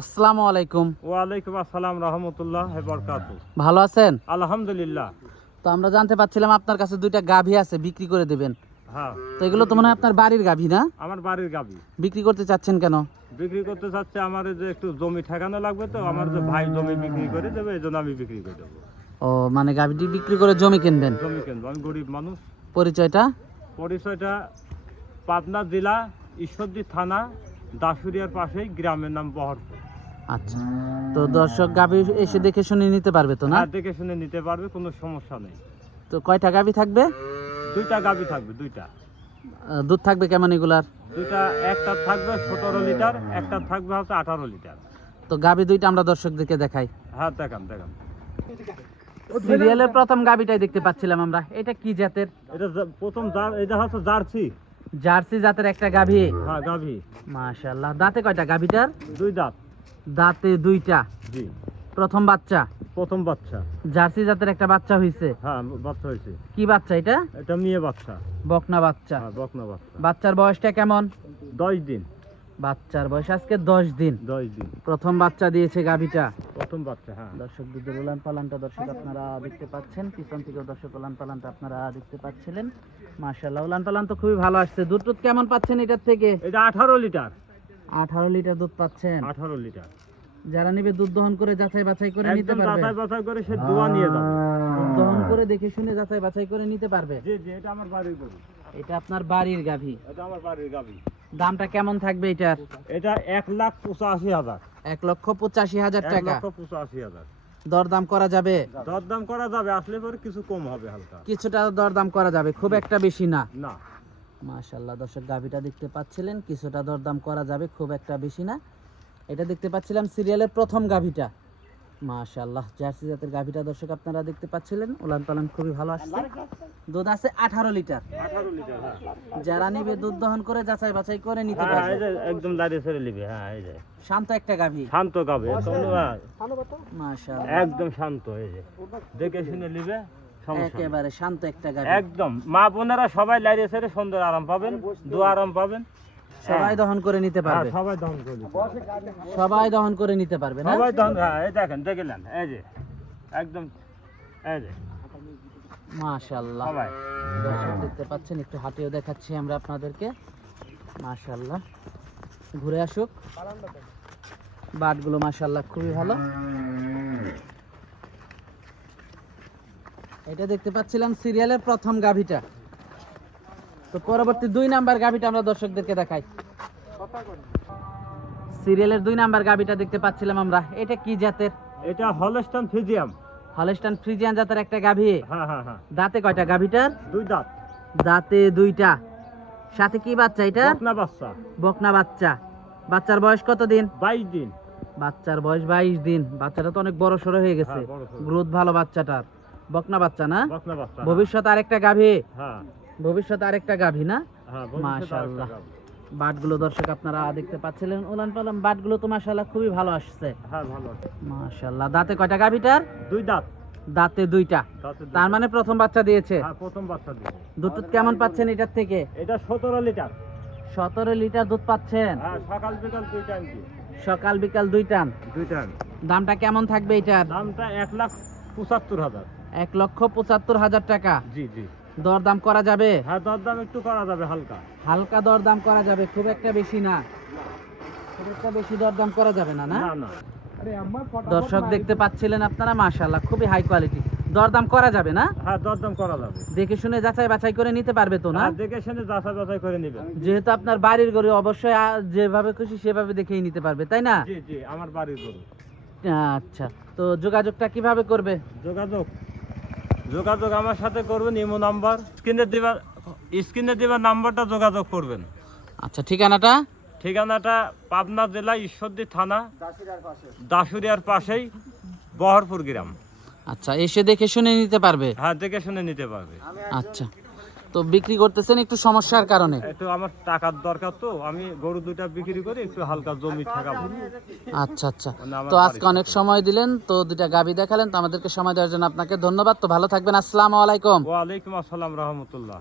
আসসালামু আলাইকুম। ওয়ালাইকুম আসসালাম রাহমাতুল্লাহ বারাকাতুহু। ভালো আছেন? আলহামদুলিল্লাহ। তো আমরা জানতে পাচ্ছিলাম আপনার কাছে দুইটা গাভী আছে, বিক্রি করে দেবেন। হ্যাঁ, তো এগুলো তো মনে হয় আপনার বাড়ির গাভী না? আমার বাড়ির গাবি বিক্রি করতে চাচ্ছেন কেন? বিক্রি করতে চাচ্ছে। আমার এই যে একটু জমি ঠেকানো লাগবে, তো আমার যে ভাই জমি বিক্রি করে দেবে, এই জন্য আমি বিক্রি করে দেবো। ও মানে গাভীটি বিক্রি করে জমি কিনবেন? জমি কিনবো, আমি গরিব মানুষ। পরিচয়টা? পরিচয়টা পাবনা জেলা ঈশ্বরদী থানা দাসুরিয়ার পাশেই, গ্রামের নাম বহরপুর। আচ্ছা, তো দর্শক গাভী এসে দেখে শুনে নিতে পারবে তো না? আর দেখে শুনে নিতে পারবে, কোনো সমস্যা নেই। তো কয়টা গাভী থাকবে? দুইটা গাবি থাকবে, দুইটা। দুধ থাকবে কেমন এগুলার? দুইটা, একটা থাকবে 17 লিটার, একটা থাকবে হচ্ছে 18 লিটার। তো গাভী দুইটা আমরা দর্শকদেরকে দেখাই। হ্যাঁ, দেখান দেখান। সিরিয়ালের প্রথম গাভীটাই দেখতে পাচ্ছিলাম আমরা। এটা কি জাতের? এটা প্রথম এটা হচ্ছে জার্সি। জার্সি জাতের একটা গাভী। হ্যাঁ, গাভী। মাশাআল্লাহ। দাঁতে কয়টা গাভীটার? দুই দাঁত। দাঁতে দুইটা। জি, প্রথম বাচ্চা। প্রথম বাচ্চা। জার্সি জাতের একটা বাচ্চা হইছে। হ্যাঁ, বাচ্চা হয়েছে। কি বাচ্চা এটা? এটা মেয়ে বাচ্চা। বকনা বাচ্চা। হ্যাঁ, বকনা বাচ্চা। বাচ্চার বয়সটা কেমন? 10 দিন। বাচ্চার বয়স আজকে 10 দিন। 10 দিন। প্রথম বাচ্চা দিয়েছে গাভীটা। প্রথম বাচ্চা। হ্যাঁ, দর্শক দুধের উলান পালানটা দর্শক আপনারা দেখতে পাচ্ছেন, পিছন থেকে দর্শক উলান পালানটা আপনারা দেখতে পাচ্ছিলেন। মাশাআল্লাহ, উলান পালান তো খুবই ভালো আসছে। দুধ টুধ কেমন পাচ্ছেন এটার থেকে? এটা 18 লিটার। 18 লিটার দুধ পাচ্ছেন। 18 লিটার। যারা নিবে দুধ দহন করে যাচাই বাছাই করে নিতে একদম পারবে। যাচাই বাছাই করে সে দোয়া নিয়ে যাবে। দুধ দহন করে দেখে শুনে যাচাই বাছাই করে নিতে পারবে। জি জি, এটা আমার বাড়ির গরু। এটা আপনার বাড়ির গাভী। এটা আমার বাড়ির গাভী। দামটা কেমন থাকবে এটার? এটা 1,85,000। 1,85,000 টাকা। 1,85,000। দরদাম করা যাবে? দরদাম করা যাবে, আসলে পরে কিছু কম হবে হালকা। কিছুটা দরদাম করা যাবে, খুব একটা বেশি না। না। মাশাআল্লাহ, দর্শক গাভীটা দেখতে পাচ্ছিলেন, কিছুটা দরদাম করা যাবে, খুব একটা বেশি না। এটা দেখতে পাচ্ছিলাম সিরিয়ালের প্রথম গাভীটা। মাশাআল্লাহ, জার্সি জাতের গাভীটা দর্শক আপনারা দেখতে পাচ্ছিলেন। উলান পালান খুবই ভালো আসছে। দুধ আছে 18 লিটার। 18 লিটার। হ্যাঁ, যারা নিবে দুধ দহন করে যাচাই বাছাই করে নিতে হ্যাঁ, পারবে। এই যে একদম দাঁড়িয়ে ছেড়ে নিবে। হ্যাঁ, এই যে শান্ত একটা গাভী। শান্ত গাবে, মাশাআল্লাহ, একদম শান্ত। এই যে দেখে শুনে নিবে, সমস্যা নেই। একেবারে শান্ত একটা গাভী। একদম মা বোনেরা সবাই লাইরে ছেড়ে সুন্দর আরাম পাবেন, দোয়া আরাম পাবেন। সবাই দহন করে নিতে হ্যাঁ, পারবে। সবাই দহন করে নিবে। সবাই দহন করে নিতে পারবে না? সবাই দহন। হ্যাঁ, এই দেখেন, দেখলেন, এই যে একদম, এই যে মাশাআল্লাহ, সবাই। দর্শক দেখতে পাচ্ছেন, একটু হাঁটিয়ে দেখাচ্ছি আমরা আপনাদেরকে। মাশাআল্লাহ, ঘুরে আসুক। বাটগুলো মাশাআল্লাহ খুবই ভালো। এটা দেখতে পাচ্ছিলাম সিরিয়ালের প্রথম গাভীটা। তো পরবর্তী 2 নাম্বার গাভীটা আমরা দর্শকদেরকে দেখাই। সিরিয়ালের 2 নাম্বার গাভীটা দেখতে পাচ্ছিলাম আমরা। এটা কি জাতের? এটা হলস্টাইন ফ্রিজিয়ান। হলস্টাইন ফ্রিজিয়ান জাতের একটা গাভী। হ্যাঁ হ্যাঁ হ্যাঁ, দাঁতে কয়টা গাভীটার? 2 দাঁত। দাঁতে দুইটা। সাথে কি বাচ্চা এটা? বকনা বাচ্চা। বকনা বাচ্চা। বাচ্চার বয়স কত দিন? 22 দিন। বাচ্চার বয়স 22 দিন। বাচ্চাটা তো অনেক বড় সড়ো হয়ে গেছে। হ্যাঁ, বড় সড়ো। গ্রোথ ভালো বাচ্চাটার। বকনা বাচ্চা না? বকনা বাচ্চা। ভবিষ্যৎ আরেকটা গাভী। হ্যাঁ ভবিষ্যৎ আরেকটা গাভী না? হ্যাঁ, মাশাআল্লাহ, বাটগুলো দর্শক আপনারা দেখতে পাচ্ছিলেন। উলান পালান বাটগুলো তো মাশাআল্লাহ খুবই ভালো আসছে। হ্যাঁ, ভালো আছে। মাশাআল্লাহ, দাঁতে কয়টা গাভীটার? 2 দাঁত। দাঁতে দুইটা। দাঁতে 2 তার মানে প্রথম বাচ্চা দিয়েছে। হ্যাঁ, প্রথম বাচ্চা দিবে। দুধ কেমন পাচ্ছেন এটার থেকে? এটা 17 লিটার। 17 লিটার দুধ পাচ্ছেন। হ্যাঁ, সকাল বিকাল 2 টাইম দিই। সকাল বিকাল 2 টান। 2 টাইম। দামটা কেমন থাকবে এটার? দামটা 1,75,000। 1,75,000 টাকা। জি জি। দরদাম করা যাবে? হ্যাঁ, দরদাম একটু করা যাবে হালকা। হালকা দরদাম করা যাবে, খুব একটা বেশি না। খুব একটা বেশি দরদাম করা যাবে না, না? না না। দর্শক দেখতে পাচ্ছিলেন আপনারা, মাশাআল্লাহ খুবই হাই কোয়ালিটি। দরদাম করা যাবে না? হ্যাঁ, দরদাম করা যাবে। দেখে শুনে যাচাই বাছাই করে নিতে পারবে তো না? হ্যাঁ, দেখে শুনে যাচাই বাছাই করে নেবেন। যেহেতু আপনার বাড়ির গরু, অবশ্যই যেভাবে খুশি সেভাবে দেখেই নিতে পারবে, তাই না? জি জি, আমার বাড়ির গরু। আচ্ছা, তো যোগাযোগটা কিভাবে করবে? যোগাযোগ যোগাযোগ আমার সাথে করবেন। ইমো নাম্বার স্ক্রিনে দেওয়া নাম্বারটা যোগাযোগ করবেন। আচ্ছা, ঠিকানাটা? ঠিকানাটা পাবনা জেলা ঈশ্বরদী থানা দাসুরিয়ার পাশেই, বহরপুর গ্রাম। আচ্ছা, এসে দেখে শুনে নিতে পারবে? হ্যাঁ, দেখে শুনে নিতে পারবে। আচ্ছা, তো বিক্রি করতেছেন একটু সমস্যার কারণে? একটু আমার টাকার দরকার, তো আমি গরু 2টা বিক্রি করে একটু হালকা জমি ঠেকাবো। আচ্ছা আচ্ছা, মানে আমার তো আজকে অনেক সময় দিলেন, তো 2টা গাভী দেখালেন, তো আমাদেরকে সময় দেওয়ার জন্য আপনাকে ধন্যবাদ। তো ভালো থাকবেন। আসসালামু আলাইকুম। ওয়ালাইকুম আসসালাম রাহমাতুল্লাহ।